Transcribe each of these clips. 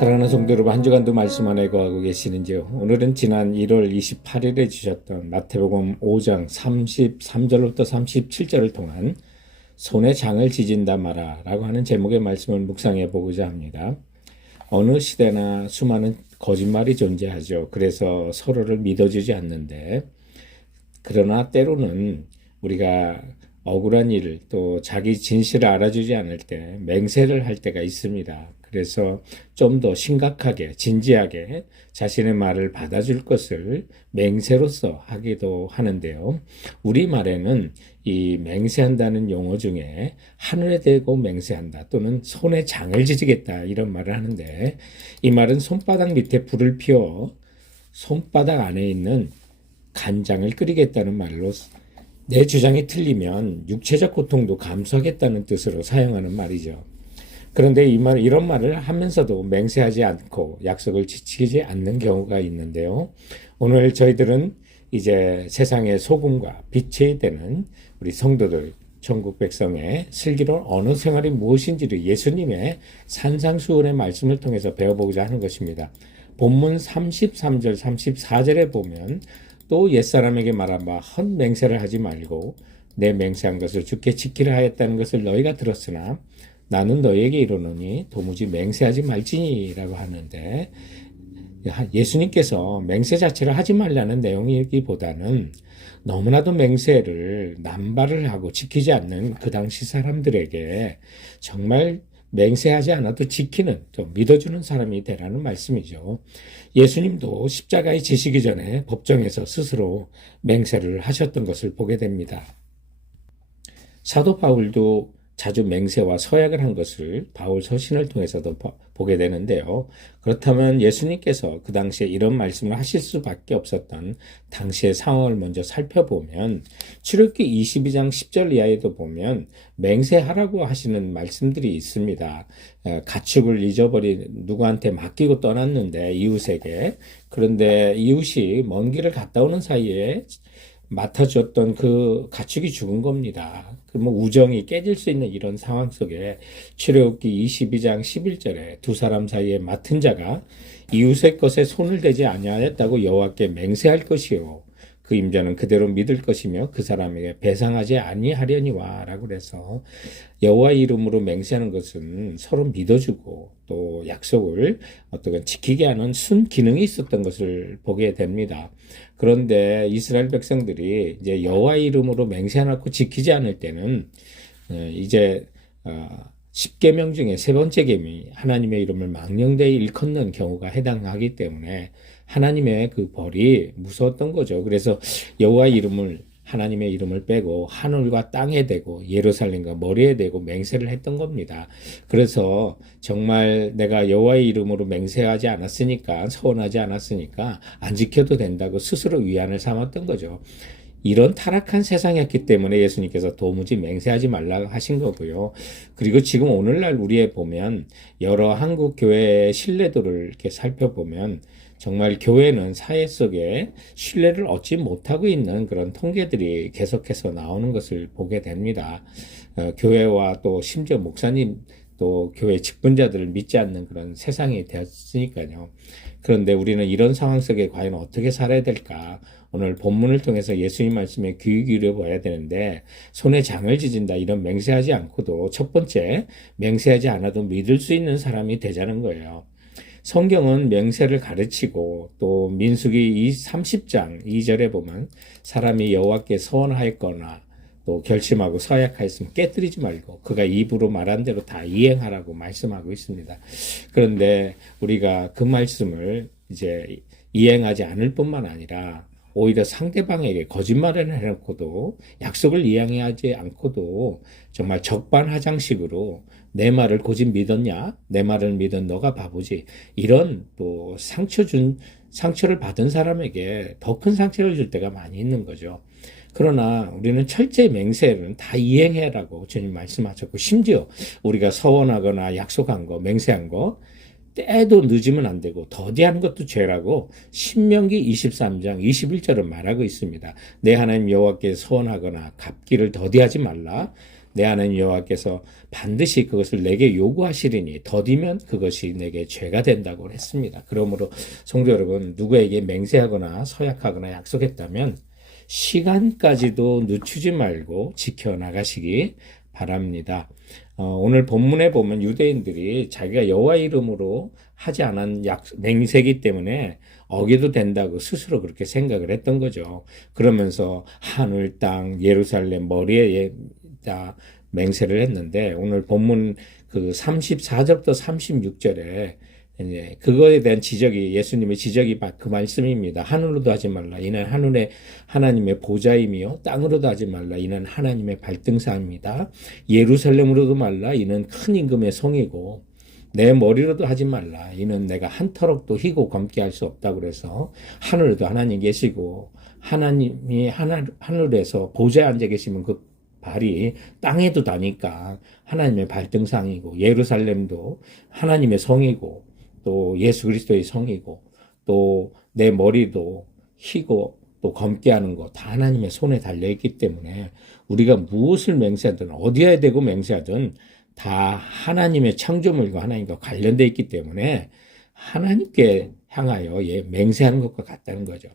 사랑하는 성도 여러분, 한 주간도 말씀 안에 거하고 계시는지요? 오늘은 지난 1월 28일에 주셨던 마태복음 5장 33절부터 37절을 통한 손에 장을 지진다 마라 라고 하는 제목의 말씀을 묵상해 보고자 합니다. 어느 시대나 수많은 거짓말이 존재하죠. 그래서 서로를 믿어주지 않는데, 그러나 때로는 우리가 억울한 일을 또 자기 진실을 알아주지 않을 때 맹세를 할 때가 있습니다. 그래서 좀 더 심각하게 진지하게 자신의 말을 받아줄 것을 맹세로서 하기도 하는데요. 우리말에는 이 맹세한다는 용어 중에 하늘에 대고 맹세한다 또는 손에 장을 지지겠다 이런 말을 하는데, 이 말은 손바닥 밑에 불을 피워 손바닥 안에 있는 간장을 끓이겠다는 말로, 내 주장이 틀리면 육체적 고통도 감수하겠다는 뜻으로 사용하는 말이죠. 그런데 이런 말을 하면서도 맹세하지 않고 약속을 지키지 않는 경우가 있는데요. 오늘 저희들은 이제 세상의 소금과 빛이 되는 우리 성도들, 천국 백성의 슬기로운 언어 생활이 무엇인지를 예수님의 산상수훈의 말씀을 통해서 배워보고자 하는 것입니다. 본문 33절, 34절에 보면 또 옛사람에게 말한 바 헛맹세를 하지 말고 내 맹세한 것을 주께 지키라 하였다는 것을 너희가 들었으나 나는 너희에게 이르노니 도무지 맹세하지 말지니라고 하는데, 예수님께서 맹세 자체를 하지 말라는 내용이기보다는 너무나도 맹세를 남발을 하고 지키지 않는 그 당시 사람들에게 정말 맹세하지 않아도 지키는, 또 믿어주는 사람이 되라는 말씀이죠. 예수님도 십자가에 지시기 전에 법정에서 스스로 맹세를 하셨던 것을 보게 됩니다. 사도 바울도 자주 맹세와 서약을 한 것을 바울 서신을 통해서도 보게 되는데요. 그렇다면 예수님께서 그 당시에 이런 말씀을 하실 수밖에 없었던 당시의 상황을 먼저 살펴보면, 출애굽기 22장 10절 이하에도 보면 맹세하라고 하시는 말씀들이 있습니다. 가축을 잊어버린 누구한테 맡기고 떠났는데, 이웃에게. 그런데 이웃이 먼 길을 갔다 오는 사이에 맡아줬던 그 가축이 죽은 겁니다. 그러면 우정이 깨질 수 있는 이런 상황 속에 출애굽기 22장 11절에 두 사람 사이에 맡은 자가 이웃의 것에 손을 대지 아니하였다고 여호와께 맹세할 것이요 그 임자는 그대로 믿을 것이며 그 사람에게 배상하지 아니하려니와 라고 그래서, 여호와 이름으로 맹세하는 것은 서로 믿어주고 또 약속을 어떻게 지키게 하는 순기능이 있었던 것을 보게 됩니다. 그런데 이스라엘 백성들이 이제 여호와 이름으로 맹세하고 지키지 않을 때는 이제 10계명 중에 세 번째 계명이 하나님의 이름을 망령되이 일컫는 경우가 해당하기 때문에 하나님의 그 벌이 무서웠던 거죠. 그래서 여호와 이름을, 하나님의 이름을 빼고 하늘과 땅에 대고 예루살렘과 머리에 대고 맹세를 했던 겁니다. 그래서 정말 내가 여호와의 이름으로 맹세하지 않았으니까, 서원하지 않았으니까 안 지켜도 된다고 스스로 위안을 삼았던 거죠. 이런 타락한 세상이었기 때문에 예수님께서 도무지 맹세하지 말라고 하신 거고요. 그리고 지금 오늘날 우리에 보면 여러 한국 교회의 신뢰도를 이렇게 살펴보면 정말 교회는 사회 속에 신뢰를 얻지 못하고 있는 그런 통계들이 계속해서 나오는 것을 보게 됩니다. 교회와 또 심지어 목사님 또 교회 직분자들을 믿지 않는 그런 세상이 되었으니까요. 그런데 우리는 이런 상황 속에 과연 어떻게 살아야 될까? 오늘 본문을 통해서 예수님 말씀에 귀 기울여 봐야 되는데, 손에 장을 지진다 이런 맹세하지 않고도 첫 번째, 맹세하지 않아도 믿을 수 있는 사람이 되자는 거예요. 성경은 맹세를 가르치고 또 민수기 30장 2절에 보면 사람이 여호와께 서원하였거나 또 결심하고 서약하였으면 깨뜨리지 말고 그가 입으로 말한 대로 다 이행하라고 말씀하고 있습니다. 그런데 우리가 그 말씀을 이제 이행하지 않을 뿐만 아니라 오히려 상대방에게 거짓말을 해놓고도, 약속을 이행하지 않고도 정말 적반하장식으로 내 말을 고집 믿었냐? 내 말을 믿은 너가 바보지. 이런 또 상처를 받은 사람에게 더 큰 상처를 줄 때가 많이 있는 거죠. 그러나 우리는 철저히 맹세는 다 이행해라고 주님 말씀하셨고, 심지어 우리가 서원하거나 약속한 거, 맹세한 거 때도 늦으면 안 되고 더디하는 것도 죄라고 신명기 23장 21절은 말하고 있습니다. 내 하나님 여호와께 서원하거나 갚기를 더디하지 말라. 내 하나님 여호와께서 반드시 그것을 내게 요구하시리니 더디면 그것이 내게 죄가 된다고 했습니다. 그러므로 성도 여러분, 누구에게 맹세하거나 서약하거나 약속했다면 시간까지도 늦추지 말고 지켜나가시기 바랍니다. 오늘 본문에 보면 유대인들이 자기가 여호와 이름으로 하지 않은 맹세기 때문에 어기도 된다고 스스로 그렇게 생각을 했던 거죠. 그러면서 하늘, 땅, 예루살렘 머리에 다 맹세를 했는데 오늘 본문 그 34절부터 36절에 이제 그거에 대한 지적이 예수님의 지적이 그 말씀입니다. 하늘로도 하지 말라. 이는 하늘에 하나님의 보좌임이요. 땅으로도 하지 말라. 이는 하나님의 발등상입니다. 예루살렘으로도 말라. 이는 큰 임금의 성이고 내 머리로도 하지 말라. 이는 내가 한 터럭도 희고 검게 할 수 없다고 그래서 하늘에도 하나님 계시고 하나님이 하늘에서 보좌에 앉아 계시면 그 발이 땅에도 닿으니까 하나님의 발등상이고 예루살렘도 하나님의 성이고 또 예수 그리스도의 성이고 또 내 머리도 희고 또 검게 하는 거 다 하나님의 손에 달려있기 때문에 우리가 무엇을 맹세하든 어디에 대고 맹세하든 다 하나님의 창조물과 하나님과 관련되어 있기 때문에 하나님께 향하여 맹세하는 것과 같다는 거죠.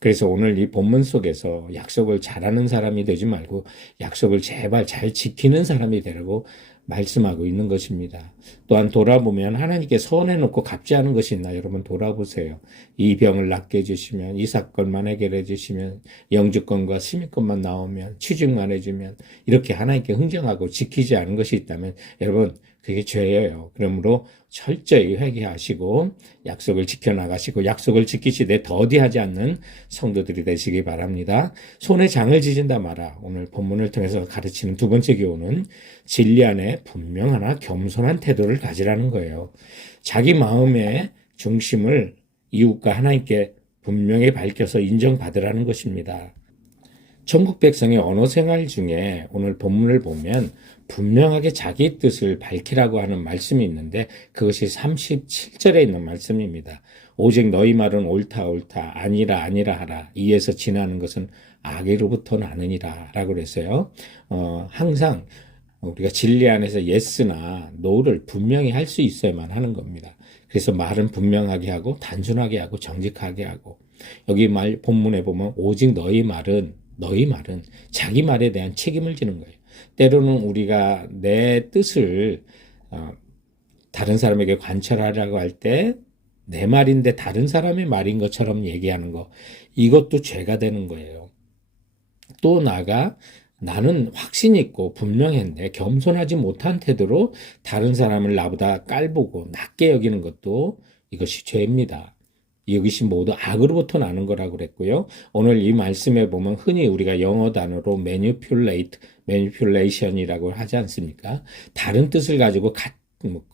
그래서 오늘 이 본문 속에서 약속을 잘하는 사람이 되지 말고 약속을 제발 잘 지키는 사람이 되라고 말씀하고 있는 것입니다. 또한 돌아보면 하나님께 서원해놓고 갚지 않은 것이 있나 여러분 돌아보세요. 이 병을 낫게 해주시면 이 사건만 해결해 주시면 영주권과 시민권만 나오면 취직만 해주면 이렇게 하나님께 흥정하고 지키지 않은 것이 있다면 여러분 그게 죄예요. 그러므로 철저히 회개하시고 약속을 지켜나가시고 약속을 지키시되 더디하지 않는 성도들이 되시기 바랍니다. 손에 장을 지진다 마라. 오늘 본문을 통해서 가르치는 두 번째 교훈은 진리 안에 분명하나 겸손한 태도를 가지라는 거예요. 자기 마음의 중심을 이웃과 하나님께 분명히 밝혀서 인정받으라는 것입니다. 천국 백성의 언어 생활 중에 오늘 본문을 보면 분명하게 자기 뜻을 밝히라고 하는 말씀이 있는데 그것이 37절에 있는 말씀입니다. 오직 너희 말은 옳다 옳다 아니라 아니라 하라. 이에서 지나는 것은 악의로부터 나느니라 라고 그랬어요. 항상 우리가 진리 안에서 yes나 no를 분명히 할 수 있어야만 하는 겁니다. 그래서 말은 분명하게 하고 단순하게 하고 정직하게 하고 여기 본문에 보면 오직 너희 말은 자기 말에 대한 책임을 지는 거예요. 때로는 우리가 내 뜻을 다른 사람에게 관철하라고 할 때 내 말인데 다른 사람의 말인 것처럼 얘기하는 거 이것도 죄가 되는 거예요. 또 나는 확신 있고 분명했는데 겸손하지 못한 태도로 다른 사람을 나보다 깔보고 낮게 여기는 것도 이것이 죄입니다. 이것이 모두 악으로부터 나는 거라고 그랬고요. 오늘 이 말씀에 보면 흔히 우리가 영어 단어로 manipulation이라고 하지 않습니까? 다른 뜻을 가지고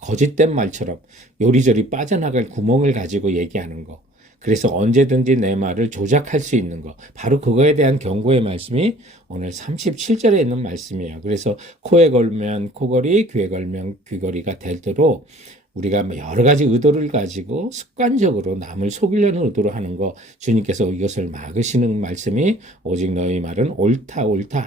거짓된 말처럼 요리조리 빠져나갈 구멍을 가지고 얘기하는 거. 그래서 언제든지 내 말을 조작할 수 있는 거. 바로 그거에 대한 경고의 말씀이 오늘 37절에 있는 말씀이에요. 그래서 코에 걸면 코걸이, 귀에 걸면 귀걸이가 되도록 우리가 여러 가지 의도를 가지고 습관적으로 남을 속이려는 의도로 하는 거 주님께서 이것을 막으시는 말씀이 오직 너희 말은 옳다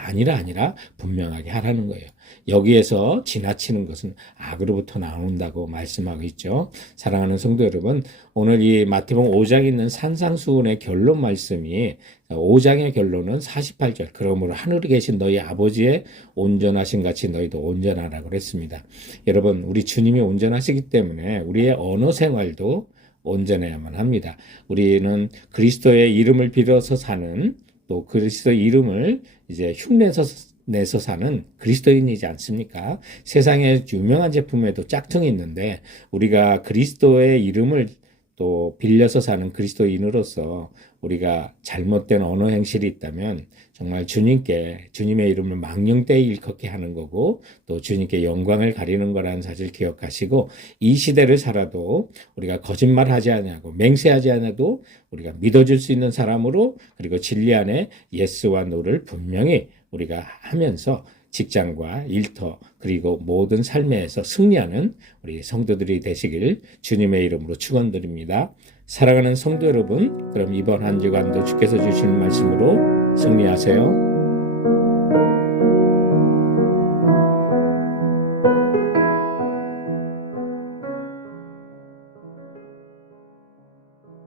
아니라 분명하게 하라는 거예요. 여기에서 지나치는 것은 악으로부터 나온다고 말씀하고 있죠. 사랑하는 성도 여러분, 오늘 이 마태복음 5장에 있는 산상수훈의 결론 말씀이 5장의 결론은 48절 그러므로 하늘에 계신 너희 아버지의 온전하신 같이 너희도 온전하라고 그랬습니다. 여러분 우리 주님이 온전하시기 때문에 우리의 언어 생활도 온전해야만 합니다. 우리는 그리스도의 이름을 빌어서 사는 또 그리스도의 이름을 이제 흉내내서 사는 그리스도인이지 않습니까? 세상에 유명한 제품에도 짝퉁이 있는데 우리가 그리스도의 이름을 또 빌려서 사는 그리스도인으로서 우리가 잘못된 언어 행실이 있다면 정말 주님의 이름을 망령되이 일컫게 하는 거고 또 주님께 영광을 가리는 거라는 사실을 기억하시고 이 시대를 살아도 우리가 거짓말하지 않고 맹세하지 않아도 우리가 믿어줄 수 있는 사람으로 그리고 진리 안에 예스와 노를 분명히 우리가 하면서 직장과 일터 그리고 모든 삶에서 승리하는 우리 성도들이 되시길 주님의 이름으로 축원드립니다. 사랑하는 성도 여러분, 그럼 이번 한 주간도 주께서 주시는 말씀으로 승리하세요.